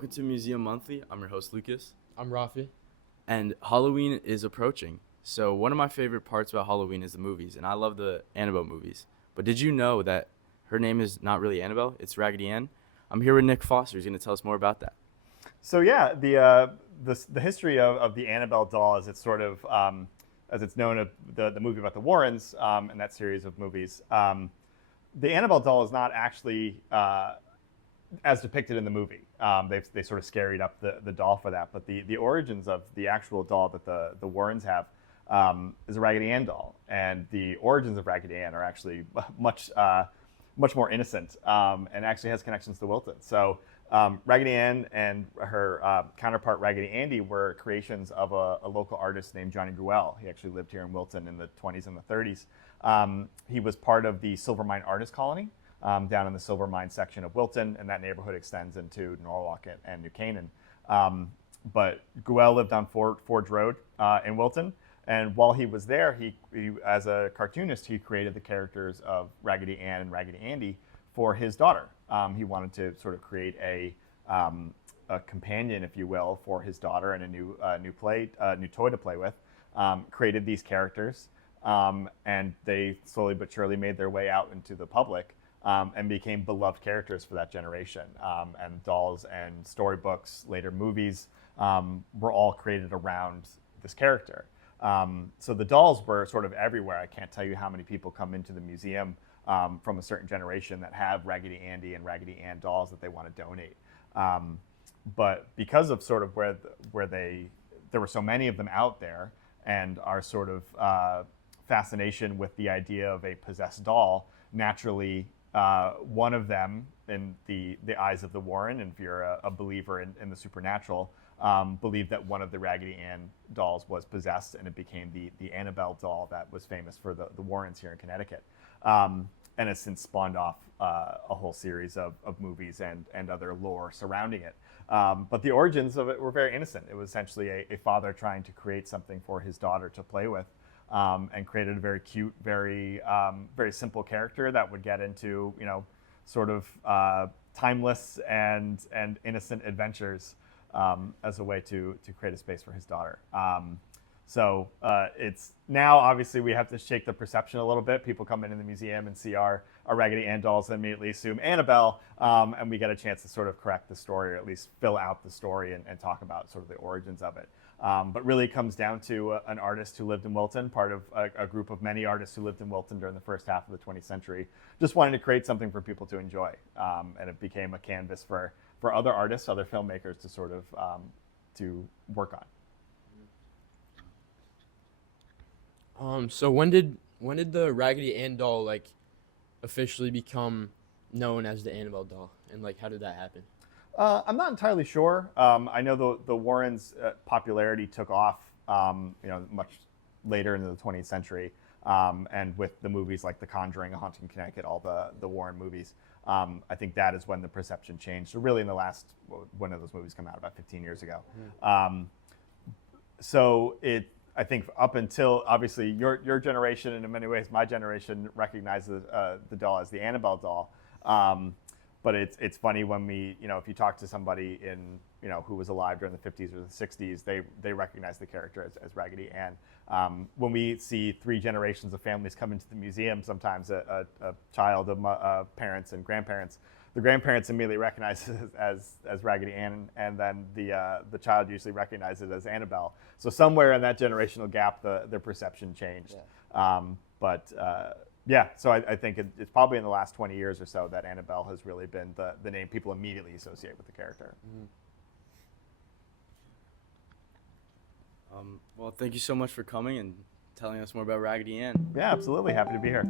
Welcome to Museum Monthly. I'm your host, Lucas. I'm Rafi. And Halloween is approaching. So, one of my favorite parts about Halloween is the movies, and I love the Annabelle movies. But did you know that her name is not really Annabelle? It's Raggedy Ann. I'm here with Nick Foster. He's going to tell us more about that. So yeah, the history of the Annabelle doll, as it's sort of as it's known, of the movie about the Warrens and that series of movies. The Annabelle doll is not actually as depicted in the movie. They sort of scaried up the doll for that, but the origins of the actual doll that the Warrens have is a Raggedy Ann doll, and the origins of Raggedy Ann are actually much more innocent and actually has connections to Wilton. So Raggedy Ann and her counterpart Raggedy Andy were creations of a local artist named Johnny Gruelle. He actually lived here in Wilton in the 20s and the 30s. He was part of the Silver Mine Artist Colony down in the Silver Mine section of Wilton, and that neighborhood extends into Norwalk and New Canaan. But Gruelle lived on Forge Road in Wilton, and while he was there, he as a cartoonist, he created the characters of Raggedy Ann and Raggedy Andy for his daughter. He wanted to sort of create a companion, if you will, for his daughter and a new toy to play with. Created these characters, and they slowly but surely made their way out into the public and became beloved characters for that generation. And dolls and storybooks, later movies, were all created around this character. So the dolls were sort of everywhere. I can't tell you how many people come into the museum from a certain generation that have Raggedy Andy and Raggedy Ann dolls that they want to donate. But because of sort of where there were so many of them out there, and our sort of fascination with the idea of a possessed doll, naturally one of them, in the eyes of the Warren, and if you're a believer in the supernatural, believed that one of the Raggedy Ann dolls was possessed, and it became the Annabelle doll that was famous for the Warrens here in Connecticut. And has since spawned off a whole series of movies and other lore surrounding it. But the origins of it were very innocent. It was essentially a father trying to create something for his daughter to play with, and created a very cute, very simple character that would get into, sort of timeless and innocent adventures as a way to create a space for his daughter. So it's now, obviously, we have to shake the perception a little bit. People come into the museum and see our Raggedy Ann dolls and immediately assume Annabelle, and we get a chance to sort of correct the story, or at least fill out the story and talk about sort of the origins of it. But really it comes down to an artist who lived in Wilton, part of a group of many artists who lived in Wilton during the first half of the 20th century, just wanting to create something for people to enjoy. And it became a canvas for other artists, other filmmakers to sort of to work on. So when did the Raggedy Ann doll officially become known as the Annabelle doll, and how did that happen? I'm not entirely sure. I know the Warrens' popularity took off, much later into the 20th century, and with the movies like The Conjuring, A Haunting in Connecticut, all the Warren movies. I think that is when the perception changed. So really, in the last, when did those movies come out? About 15 years ago. Mm-hmm. I think up until, obviously, your generation, and in many ways my generation, recognizes the doll as the Annabelle doll. But it's funny when we, if you talk to somebody who was alive during the 50s or the 60s, they recognize the character as Raggedy Ann. When we see three generations of families come into the museum, sometimes a child of parents and grandparents, the grandparents immediately recognize it as Raggedy Ann, and then the child usually recognizes it as Annabelle. So somewhere in that generational gap, the perception changed. Yeah. So I think it's probably in the last 20 years or so that Annabelle has really been the name people immediately associate with the character. Well, thank you so much for coming and telling us more about Raggedy Ann. Yeah, absolutely. Happy to be here.